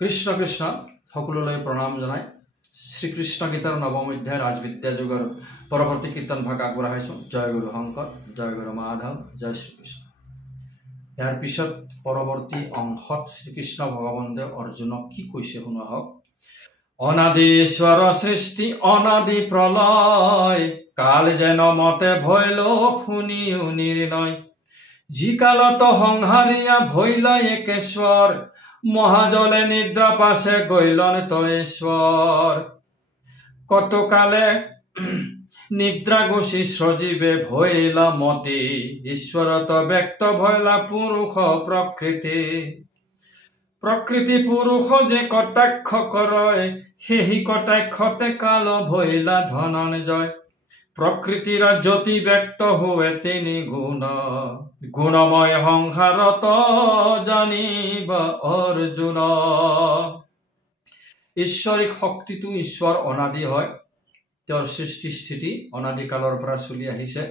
কৃষ্ণ কৃষ্ণ সকললৈ প্ৰণাম জনাই শ্ৰীকৃষ্ণ গীতাৰ নৱম অধ্যায় ৰাজবিদ্যা যুগৰ পৰৱৰ্তী কীৰ্তন ভাগ আগবঢ়াইছোঁ। জয় গুৰু শংকৰ, জয় গুৰু মাধৱ, জয় শ্ৰীকৃষ্ণ। ইয়াৰ পিছত পৰৱৰ্তী অংশত শ্ৰীকৃষ্ণ ভগৱন্তই অৰ্জুনক কি কৈছে শুনা হওক। অনাদি ঈশ্বৰ সৃষ্টি অনাদি প্ৰলয়, কাল যেন মতে ভৈল শুনিও নিৰ্ণয়। যি কালত সংহাৰিয়া ভৈলা একেশ্বৰ, মহাজলে নিদ্রা পাশে গৈলন তয়েশ্বর। কত কালে নিদ্রা গোষী সজীবে ভৈলা মতি, ঈশ্বরত ব্যক্ত ভৈলা পুরুষ প্রকৃতি। প্রকৃতি পুরুষ যে কটাক্ষ করয়, সেই কটাক্ষতে কাল ভৈলা ধনঞ্জয়। প্রকৃতির জ্যোতি ব্যক্ত হয়ে তিনি গুণ, গুণময় সংসারত জানিব অর্জুন। ঈশ্বৰিক শক্তিটো ঈশ্বৰ অনাদি হয়, তেওঁৰ সৃষ্টি স্থিতি অনাদিকালৰ পৰা চলি আহিছে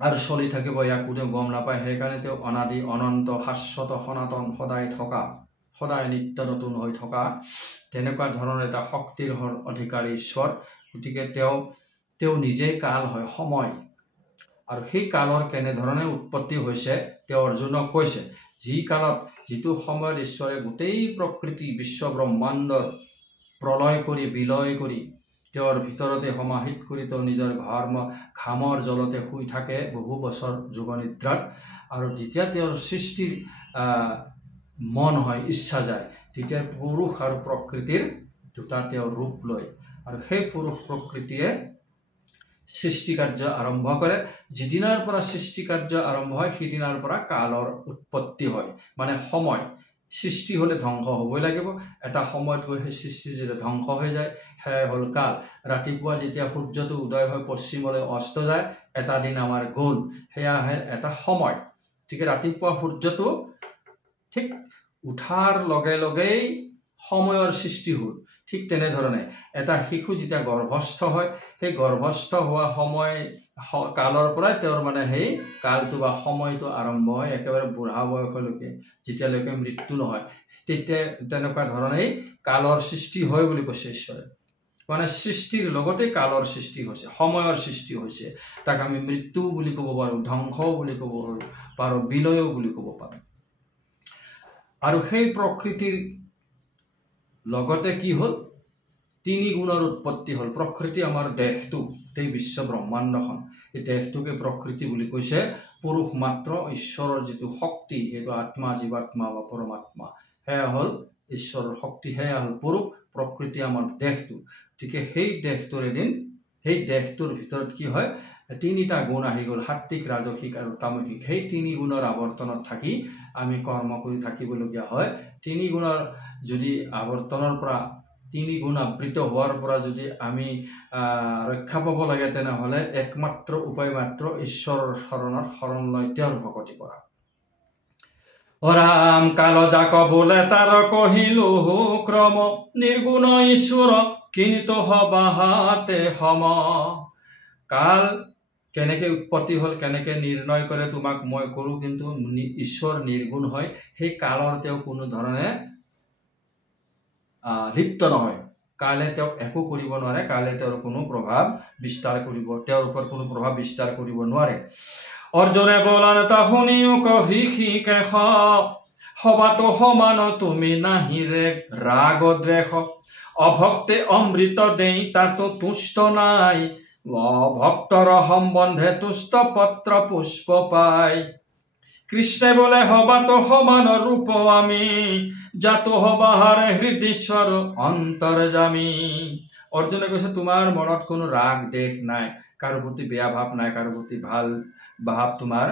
আৰু চলি থাকিব, ইয়াক কোনেও গম নাপায়। সেইকাৰণে তেওঁ অনাদি অনন্ত শাশ্বত সনাতন সদায় থকা, সদায় নিত্য নতুন হৈ থকা তেনেকুৱা ধৰণৰ এটা শক্তিৰ অধিকাৰী ঈশ্বৰ। গতিকে তেওঁ নিজে কাল হয়, সময়। আৰু সেই কালৰ কেনেধৰণে উৎপত্তি হৈছে তেওঁ অৰ্জুনক কৈছে। যি কালত যিটো সময়ত ঈশ্বৰে গোটেই প্ৰকৃতি বিশ্ব ব্ৰহ্মাণ্ডৰ প্ৰলয় কৰি বিলয় কৰি তেওঁৰ ভিতৰতে সমাহিত কৰি তেওঁ নিজৰ ঘামৰ জলতে শুই থাকে বহু বছৰ যোগনিদ্ৰাত। আৰু যেতিয়া তেওঁৰ সৃষ্টিৰ মন হয়, ইচ্ছা যায়, তেতিয়া পুৰুষ আৰু প্ৰকৃতিৰ দুটা তেওঁৰ ৰূপ লয়। আৰু সেই পুৰুষ প্ৰকৃতিয়ে সৃষ্টি কাৰ্য আৰম্ভ কৰে। যিদিনাৰ পৰা সৃষ্টি কাৰ্য আৰম্ভ হয় সিদিনাৰ পৰা কালৰ উৎপত্তি হয়। মানে সময়, সৃষ্টি হলে ধ্বংস হবই লাগিব। এটা সময়ত গৈ সেই সৃষ্টি যেতিয়া ধ্বংস হৈ যায় সেয়াই হল কাল। ৰাতিপুৱা যেতিয়া সূৰ্যটো উদয় হৈ পশ্চিমলৈ অস্ত যায়, এটা দিন আমাৰ গ'ল, সেয়া এটা সময়। গতিকে ৰাতিপুৱা সূৰ্যটো ঠিক উঠাৰ লগে লগেই সময়ৰ সৃষ্টি হ'ল। ঠিক তেনেধৰণে এটা শিশু যেতিয়া গৰ্ভস্থ হয়, সেই গৰ্ভস্থ হোৱা সময় কালৰ পৰাই তেওঁৰ মানে সেই কালটো বা সময়টো আৰম্ভ হয় একেবাৰে বুঢ়া বয়সলৈকে, যেতিয়ালৈকে মৃত্যু নহয়। তেতিয়া তেনেকুৱা ধৰণেই কালৰ সৃষ্টি হয় বুলি কৈছে ঈশ্বৰে। মানে সৃষ্টিৰ লগতে কালৰ সৃষ্টি হৈছে, সময়ৰ সৃষ্টি হৈছে। তাক আমি মৃত্যু বুলি ক'ব পাৰোঁ, ধ্বংসও বুলি ক'ব পাৰোঁ, বিলয়ও বুলি ক'ব পাৰোঁ। আৰু সেই প্ৰকৃতিৰ লগতে কি হ'ল, তিনি গুণৰ উৎপত্তি হ'ল। প্ৰকৃতি আমাৰ দেহটো, গোটেই বিশ্ব ব্ৰহ্মাণ্ডখন, এই দেহটোকে প্ৰকৃতি বুলি কৈছে। পুৰুষ মাত্ৰ ঈশ্বৰৰ যিটো শক্তি, সেইটো আত্মা, জীৱাত্মা বা পৰমাত্মা, সেয়া হ'ল ঈশ্বৰৰ শক্তি, সেয়া হ'ল পুৰুষ। প্ৰকৃতি আমাৰ দেহটো। গতিকে সেই দেহটোৰ এদিন, সেই দেহটোৰ ভিতৰত কি হয়, তিনিটা গুণ আহি গ'ল, সাত্বিক, ৰাজসিক আৰু তামসিক। সেই তিনি গুণৰ আৱৰ্তনত থাকি আমি কৰ্ম কৰি থাকিবলগীয়া হয়। তিনি গুণৰ যদি আৱৰ্তনৰ পৰা, তিনি গুণ আবৃত হোৱাৰ পৰা যদি আমি ৰক্ষা পাব লাগে, তেনেহলে একমাত্ৰ উপায় মাত্ৰ ঈশ্বৰৰ শৰণত শৰণ লৈ তেওঁৰ ভকতি কৰা। ৰাম কাল যাক বোলে তাৰ কহিলো ক্ৰম, নিৰ্গুণ ঈশ্বৰ কিন্তু হবাহাতে সম। কাল কেনেকে উৎপত্তি হ'ল, কেনেকে নিৰ্ণয় কৰে তোমাক মই কৰো, কিন্তু ঈশ্বৰ নিৰ্গুণ হয়। সেই কালৰ তেওঁ কোনো ধৰণে লিপ্ত নহয়। কালে তেওঁক একো কৰিব নোৱাৰে, কালে তেওঁৰ কোনো প্ৰভাৱ বিস্তাৰ কৰিব, তেওঁৰ ওপৰত কোনো প্ৰভাৱ বিস্তাৰ কৰিব নোৱাৰে। অৰ্জুনে বলান তা শুনিও কৃষিকেশ, সবাতো সমান তুমি নাহিৰে ৰাগ দ্বেষ। অভক্তে অমৃত দেই তাতো তুষ্ট নাই, অভক্তৰ সম্বন্ধে তুষ্ট পত্ৰ পুষ্প পাই। কৃষ্ণে বলে হবাতো সমান ৰূপ আমি, যাতো হবাহাৰ হৃদীশ্বৰ অন্তৰ্যামী। অৰ্জুনে কৈছে তোমাৰ মনত কোনো ৰাগ দেশ নাই, কাৰো প্ৰতি বেয়া ভাৱ নাই, কাৰো প্ৰতি ভাল ভাৱ তোমাৰ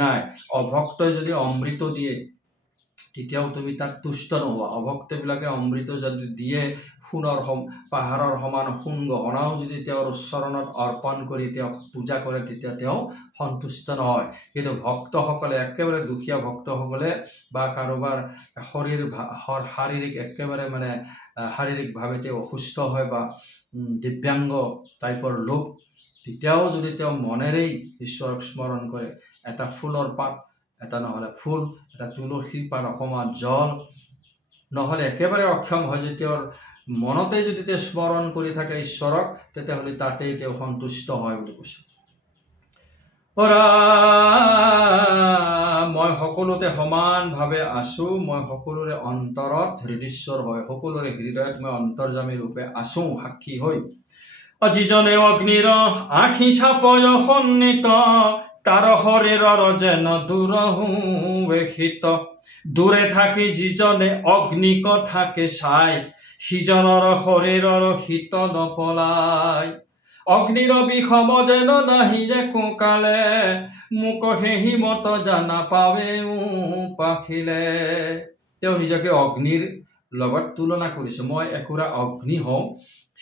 নাই। অভক্তই যদি অমৃত দিয়ে তেতিয়াও তুমি তাক তুষ্ট নোহোৱা। অভক্তবিলাকে অমৃত যদি দিয়ে, সোণৰ পাহাৰৰ সমান সোণ গহনাও যদি তেওঁৰ চৰণত অৰ্পণ কৰি তেওঁক পূজা কৰে, তেতিয়া তেওঁ সন্তুষ্ট নহয়। কিন্তু ভক্তসকলে, একেবাৰে দুখীয়া ভক্তসকলে বা কাৰোবাৰ শাৰীৰিক একেবাৰে মানে শাৰীৰিকভাৱে তেওঁ অসুস্থ হয় বা দিব্যাংগ টাইপৰ লোক, তেতিয়াও যদি তেওঁ মনেৰেই ঈশ্বৰক স্মৰণ কৰে, এটা ফুলৰ পাত, এটা নহ'লে ফুল, এটা তুলসীৰ পাত, অকণমান জল নহ'লে একেবাৰে অক্ষম হয় যদি তেওঁৰ মনতে যদি তেওঁ স্মৰণ কৰি থাকে ঈশ্বৰক, তেতিয়াহ'লে তাতেই তেওঁ সন্তুষ্ট হয় বুলি কৈছে। মই সকলোতে সমানভাৱে আছো, মই সকলোৰে অন্তৰত হৃদীশ্বৰ হয়, সকলোৰে হৃদয়ত মই অন্তৰ্যামী ৰূপে আছো সাক্ষী হৈ। যিজনে অগ্নিৰ আশী চাপয় সন্নিত, তাৰ শৰীৰৰ যেন দূৰহু শীত। দূৰে থাকি যিজনে অগ্নিক থাকে চাই, সিজনৰ শৰীৰৰ শীত নপলায়। অগ্নিৰ বিষম যেন নাহি একো কালে, মোক সেহি মত জানা পাৱেও পাখিলে। তেওঁ নিজকে অগ্নিৰ লগত তুলনা কৰিছে। মই একুৰা অগ্নি হওঁ,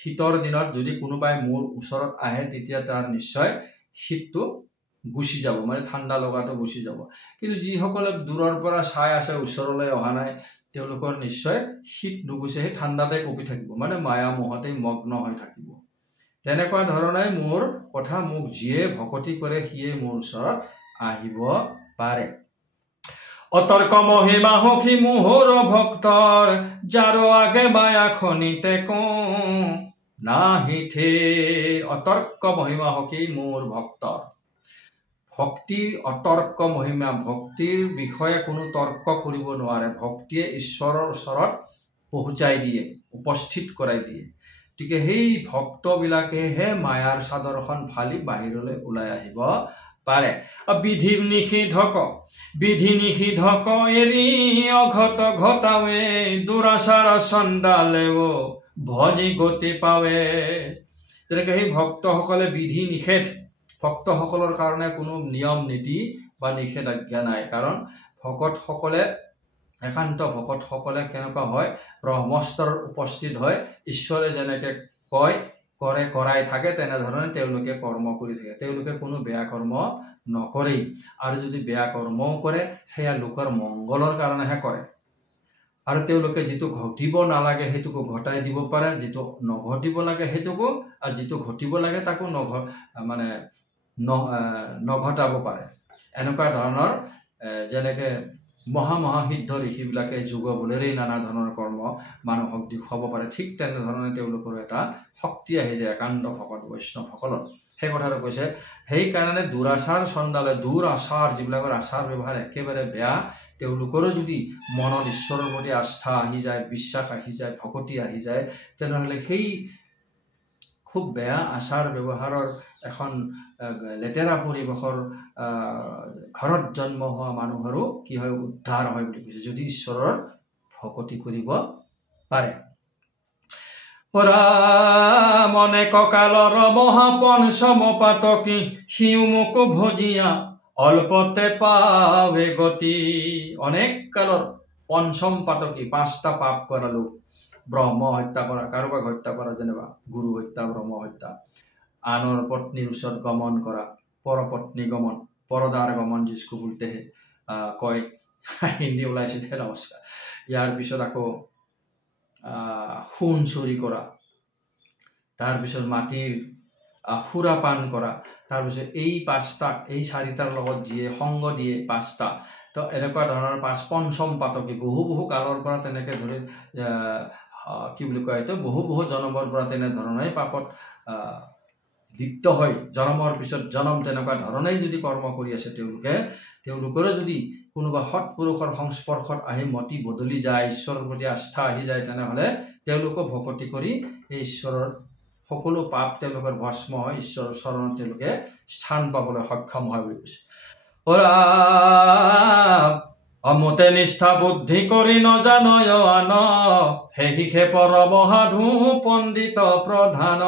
শীতৰ দিনত যদি কোনোবাই মোৰ ওচৰত আহে তেতিয়া তাৰ নিশ্চয় শীতটো গুচি যাব, মানে ঠাণ্ডা লগাটো গুচি যাব। কিন্তু যিসকলে দূৰৰ পৰা চাই আছে, ওচৰলৈ অহা নাই, তেওঁলোকৰ নিশ্চয় শীত নুগুচে, সেই ঠাণ্ডাতে কঁপি থাকিব, মানে মায়া মোহতেই মগ্ন হৈ থাকিব। তেনেকুৱা ধৰণে মোৰ কথা মোক যিয়ে ভকতি কৰে সিয়ে মোৰ ওচৰত আহিব পাৰে। অতৰ্ক মহিমা সখী মোহৰ ভক্তৰ, যাৰ আগে মায়া খনিতে কওঁ নাহি থিৰ। অতৰ্ক মহিমা সখী মোৰ ভক্তৰ। ভক্তিৰ অতৰ্ক মহিমা, ভক্তিৰ বিষয়ে কোনো তৰ্ক কৰিব নোৱাৰে। ভক্তিয়ে ঈশ্বৰৰ ওচৰত পহুচাই দিয়ে, উপস্থিত কৰাই দিয়ে। গতিকে সেই ভক্তবিলাকেহে মায়াৰ চাদৰখন ফালি বাহিৰলৈ ওলাই আহিব পাৰে। বিধি নিষিধক এৰি অঘট ঘটাৱে, দুৰাচাৰ চণ্ডালেও ভজি গতি পাৱে। তেনেকে সেই ভক্তসকলে বিধি নিষেধ, ভক্তসকলৰ কাৰণে কোনো নিয়ম নীতি বা নিষেধাজ্ঞা নাই। কাৰণ ভকতসকলে, একান্ত ভকতসকলে কেনেকুৱা হয়, ব্ৰহ্মস্তৰত উপস্থিত হয়, ঈশ্বৰে যেনেকে কয় কৰাই থাকে, তেনেধৰণে তেওঁলোকে কৰ্ম কৰি থাকে। তেওঁলোকে কোনো বেয়া কৰ্ম নকৰেই, আৰু যদি বেয়া কৰ্মও কৰে সেয়া লোকৰ মংগলৰ কাৰণেহে কৰে। আৰু তেওঁলোকে যিটো ঘটিব নালাগে সেইটোকো ঘটাই দিব পাৰে, যিটো নঘটিব লাগে সেইটোকো, আৰু যিটো ঘটিব লাগে তাকো নঘটাব পাৰে। এনেকুৱা ধৰণৰ যেনেকে মহাসিদ্ধ ঋষিবিলাকে যোগ বলেৰেই নানা ধৰণৰ কৰ্ম মানুহক দেখুৱাব পাৰে, ঠিক তেনেধৰণে তেওঁলোকৰ এটা শক্তি আহি যায় একান্ত ভকত বৈষ্ণৱসকলৰ। সেই কথাটো কৈছে। সেইকাৰণে দুৰাচাৰ চণ্ডালে, দুৰাচাৰ যিবিলাকৰ আচাৰ ব্যৱহাৰ একেবাৰে বেয়া, তেওঁলোকৰো যদি মনত ঈশ্বৰৰ প্ৰতি আস্থা আহি যায়, বিশ্বাস আহি যায়, ভকতি আহি যায়, তেনেহ'লে সেই খুব বেয়া আচাৰ ব্যৱহাৰৰ এখন লেতেৰা পৰিৱেশৰ ঘৰত জন্ম হোৱা মানুহৰো কি হয়, উদ্ধাৰ হয় বুলি কৈছে, যদি ঈশ্বৰৰ ভকতি কৰিব পাৰে। মনে ককালৰ মহাপঞ্চম পাতকী, সিও মোক ভজিয়া অল্পতে পাৱে গতি। অনেক কালৰ পঞ্চম পাতকী, 5টা পাপ কৰা লোক, ব্ৰহ্ম হত্যা কৰা, কাৰোবাক হত্যা কৰা, যেনিবা গুৰু হত্যা, ব্ৰহ্ম হত্যা, আনৰ পত্নীৰ ওচৰত গমন কৰা, পৰপত্নী গমন, পৰদাৰ গমন যিসকো বলতে কয়, হিন্দী ওলাইছে, নমস্কাৰ। ইয়াৰ পিছত আকৌ সোণ চুৰি কৰা, তাৰপিছত মাটিৰ সুৰাপান কৰা, তাৰপিছত এই 5টা, এই 4টাৰ লগত যিয়ে সংগ দিয়ে 5টা, তো এনেকুৱা ধৰণৰ পঞ্চম পাতকী, বহু কালৰ পৰা তেনেকে ধৰি কি বুলি কয়, এইটো বহু জনমৰ পৰা তেনেধৰণে পাপত লিপ্ত হয়, জনমৰ পিছত জনম তেনেকুৱা ধৰণেই যদি কৰ্ম কৰি আছে তেওঁলোকৰো যদি কোনোবা সৎপুৰুষৰ সংস্পৰ্শত আহি মতি বদলি যায়, ঈশ্বৰৰ প্ৰতি আস্থা আহি যায়, তেনেহ'লে তেওঁলোকো ভকতি কৰি এই ঈশ্বৰৰ সকলো পাপ তেওঁলোকৰ ভস্ম হয়, ঈশ্বৰৰ চৰণত তেওঁলোকে স্থান পাবলৈ সক্ষম হয় বুলি কৈছে। অমতে নিষ্ঠা বুদ্ধি কৰি নজানয় আন, সেহি পৰম সাধু পণ্ডিত প্ৰধান।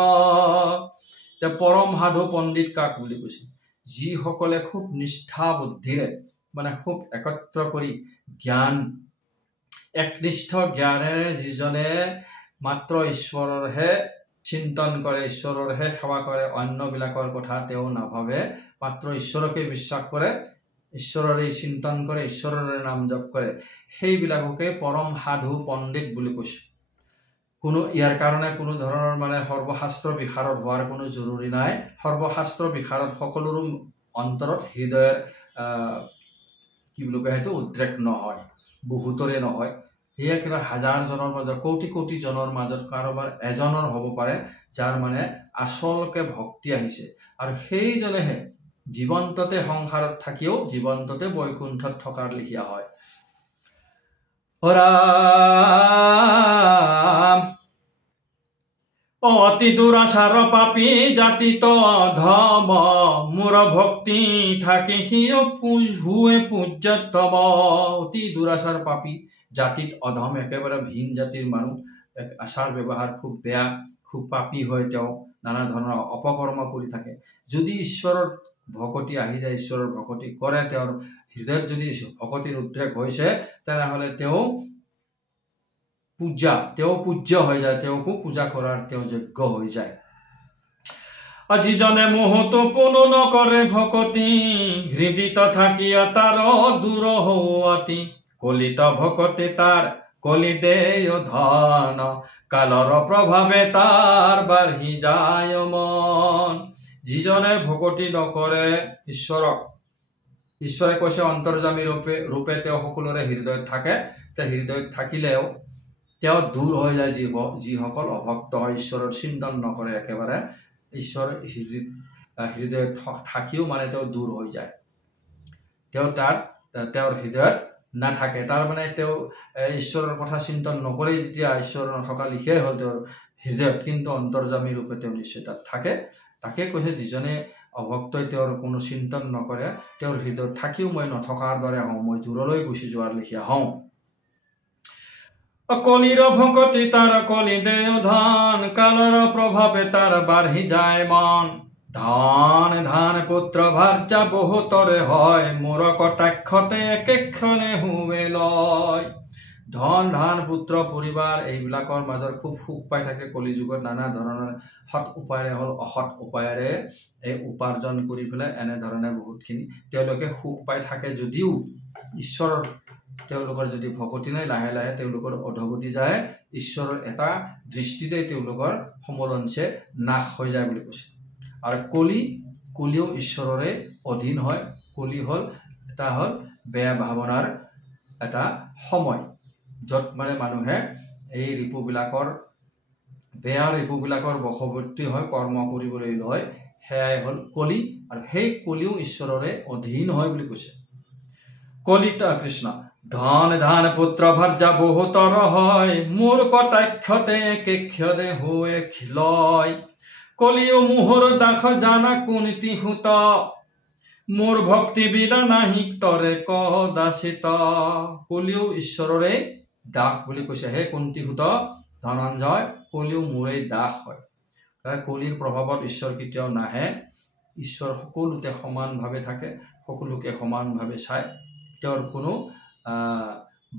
পৰম সাধু পণ্ডিত কাক বুলি কৈছে? যিসকলে খুব নিষ্ঠা বুদ্ধিৰে, মানে খুব একত্ৰ কৰি জ্ঞান, একনিষ্ঠ জ্ঞানেৰে যিজনে মাত্ৰ ঈশ্বৰৰহে চিন্তন কৰে, ঈশ্বৰৰহে সেৱা কৰে, অন্যবিলাকৰ কথা তেওঁ নাভাবে, মাত্ৰ ঈশ্বৰকে বিশ্বাস কৰে, ঈশ্বৰৰে চিন্তন কৰে, ঈশ্বৰৰে নাম জপ কৰে, সেইবিলাককে পৰম সাধু পণ্ডিত বুলি কৈছে। ইয়াৰ কাৰণে কোনো ধৰণৰ সৰ্বশাস্ত্ৰ বিশাৰদ হোৱাৰ কোনো জৰুৰী নাই। সৰ্বশাস্ত্ৰ বিশাৰদ সকলোৰে অন্তৰত, হৃদয়ৰ কি বুলি কয়, সেইটো উদ্ৰেক নহয়, বহুতৰে নহয়। সি একেবাৰে হাজাৰজনৰ মাজত কোটি কোটি জনৰ মাজত কাৰোবাৰ এজনৰ হ'ব পাৰে যাৰ মানে আচলকে ভক্তি আহিছে আৰু সেইজনেহে জীৱন্ততে সংসাৰত থাকিও জীৱন্ততে বৈকুণ্ঠত থকাৰ লিখিয়া হয়। অতি দুৰাচাৰ পাপী জাতিত ধম মোৰ ভক্তি থাকি সিও হুৱে পূজ্যতম। অতি দুৰাচাৰ পাপী জাতিত অধম একেবাৰে ভিন জাতিৰ মানুহ, আচাৰ ব্যৱহাৰ খুব বেয়া, খুব পাপী হয়, তেওঁ নানা ধৰণৰ অপকৰ্ম কৰি থাকে। যদি ঈশ্বৰৰ ভকতি আহি যায়, ঈশ্বৰৰ ভকতি কৰে, তেওঁৰ হৃদয়ত যদি ভকতিৰ উদ্ৰেক হৈছে, তেনেহ'লে তেওঁ পূজ্য হৈ যায়, তেওঁকো পূজা কৰাৰ তেওঁ যোগ্য হৈ যায়। যিজনে মোহতো পুনু নকৰে ভকতি, হৃদিত থাকিয়া তাৰ দূৰ হোৱাতি। কলিত ভকতি তাৰ কলিদেয় ধন, কালৰ প্ৰভাৱে তাৰ বাঢ়ি যায় মন। যিজনে ভকতি নকৰে ঈশ্বৰক, ঈশ্বৰে কৈছে অন্তৰ্যামী ৰূপে তেওঁ সকলোৰে হৃদয়ত থাকে, তেওঁ হৃদয়ত থাকিলেও তেওঁ দূৰ হৈ যায়। যিসকল অভক্ত হয়, ঈশ্বৰৰ চিন্তন নকৰে, একেবাৰে ঈশ্বৰৰ হৃদয়ত থাকিও মানে তেওঁ দূৰ হৈ যায়, তেওঁৰ হৃদয়ত নাথাকে। তাৰ মানে তেওঁ ঈশ্বৰৰ কথা চিন্তন নকৰে, যেতিয়া ঈশ্বৰ নথকা লিখিয়াই হ'ল তেওঁৰ হৃদয়ত, কিন্তু অন্তৰ্যামী ৰূপে তেওঁ নিশ্চয় তাত থাকে। তাকে কৈছে যিজনে অভক্তই তেওঁৰ কোনো চিন্তন নকৰে, তেওঁৰ হৃদয়ত থাকিও মই নথকাৰ দৰে হওঁ, মই দূৰলৈ গুচি যোৱাৰ লিখিয়া হওঁ। কলিৰ ভকতি তাৰ কলিদেয় ধন, কালৰ প্ৰভাৱে তাৰ বাঢ়ি যায় মন। ধন ধান পুত্ৰ ভাৰ্যা বহুতৰে হয়, মোৰ কটাক্ষতে একেক্ষণে হুৱে লয়। ধন ধান পুত্ৰ পৰিবাৰ এইবিলাকৰ মাজত খুব সুখ পাই থাকে কলিযুগত। নানা ধৰণৰ সৎ উপায়েৰে হ'ল অসৎ উপায়েৰে এই উপাৰ্জন কৰি পেলাই এনেধৰণে বহুতখিনি তেওঁলোকে সুখ পাই থাকে। যদিও ঈশ্বৰৰ তেওঁলোকৰ যদি ভকতি নাই, লাহে লাহে তেওঁলোকৰ অধগতি যায়, ঈশ্বৰৰ এটা দৃষ্টিতে তেওঁলোকৰ সমলঞ্চে নাশ হৈ যায় বুলি কৈছে। আৰু কলিও ঈশ্বৰৰে অধীন হয়। কলি হ'ল বেয়া ভাৱনাৰ এটা সময়, য'ত মানে মানুহে এই বেয়া ৰিপুবিলাকৰ বশৱৰ্তী হয়, কৰ্ম কৰিবলৈ লয়, সেয়াই হ'ল কলি। আৰু সেই কলিও ঈশ্বৰৰে অধীন হয় বুলি কৈছে। কলিতা কৃষ্ণ ধন ধান পুত্ৰ ভাৰ্যা বহুতৰ হয়, মোৰ কটাক্ষতে কেক্ষদে হুৱে লয়। কলিও মোহৰ দাস জানা কুন্তি হুত, মোৰ ভক্তি বিনা নাহি তৰে কদাচিত। কলিও ঈশ্বৰৰে দাস বুলি কৈছে। হে কুন্তিসুত ধনঞ্জয়, কলিও মোৰেই দাস হয়। কলিৰ প্ৰভাৱত ঈশ্বৰ কেতিয়াও নাহে। ঈশ্বৰ সকলোতে সমানভাৱে থাকে, সকলোকে সমানভাৱে চায়। তেওঁৰ কোনো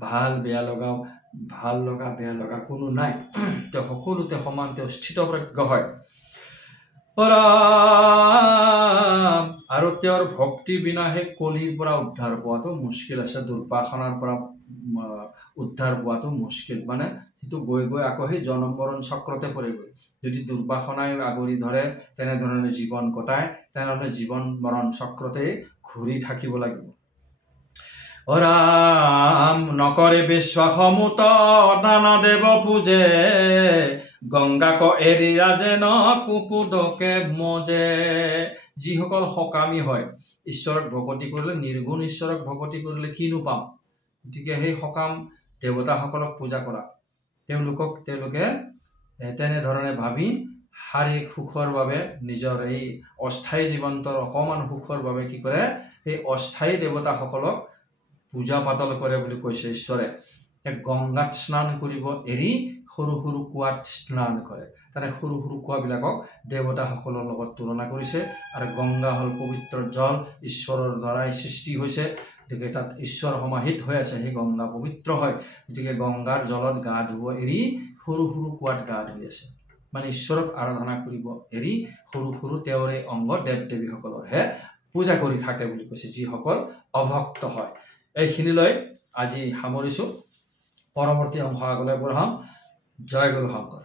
ভাল লগা বেয়া লগা কোনো নাই। তেওঁ সকলোতে সমান, তেওঁ স্থিতপ্ৰজ্ঞ হয়। আৰু তেওঁৰ ভক্তি বিনা সেই কলিৰ পৰা উদ্ধাৰ পোৱাটো মুস্কিল আছে, দুৰ্বাসনাৰ পৰা উদ্ধাৰ পোৱাটো মুস্কিল। মানে সেইটো গৈ গৈ আকৌ সেই জনম মৰণ চক্ৰতে পৰেগৈ। যদি দুৰ্বাসনাই আগুৰি ধৰে, তেনেধৰণে জীৱন কটায়, তেনেহ'লে জীৱন মৰণ চক্ৰতেই ঘূৰি থাকিব লাগিব। ৰাম নকৰে বিশ্বাসমুত, নানা দেৱ পূজে, গংগাক এৰিয়া যেন কুপুদকে মজে। যিসকল সকামী হয়, ঈশ্বৰক ভকতি কৰিলে, নিৰ্গুণ ঈশ্বৰক ভকতি কৰিলে কিনো পাম? গতিকে সেই সকাম দেৱতাসকলক পূজা কৰা, তেওঁলোকে তেনেধৰণে ভাবি শাৰীৰিক সুখৰ বাবে, নিজৰ এই অস্থায়ী জীৱনটোৰ অকণমান সুখৰ বাবে কি কৰে, সেই অস্থায়ী দেৱতাসকলক পূজা পাতল কৰে বুলি কৈছে ঈশ্বৰে। গংগাত স্নান কৰিব এৰি সৰু সৰু কুঁৱাত স্নান কৰে। তাতে সৰু সৰু কুঁৱাবিলাকক দেৱতাসকলৰ লগত তুলনা কৰিছে। আৰু গংগা হ'ল পবিত্ৰ জল, ঈশ্বৰৰ দ্বাৰাই সৃষ্টি হৈছে, গতিকে তাত ঈশ্বৰ সমাহিত হৈ আছে, সেই গংগা পবিত্ৰ হয়। গতিকে গংগাৰ জলত গা ধুব এৰি সৰু সৰু কুঁৱাত গা ধুই আছে, মানে ঈশ্বৰক আৰাধনা কৰিব এৰি সৰু সৰু তেওঁৰে অংগ দেৱ দেৱীসকলৰহে পূজা কৰি থাকে বুলি কৈছে, যিসকল অভক্ত হয়। এইখিনিলৈ আজি সামৰিছোঁ। পৰৱৰ্তী অংশ আগলৈ বঢ়াম। জয় গুৰু শংকৰ।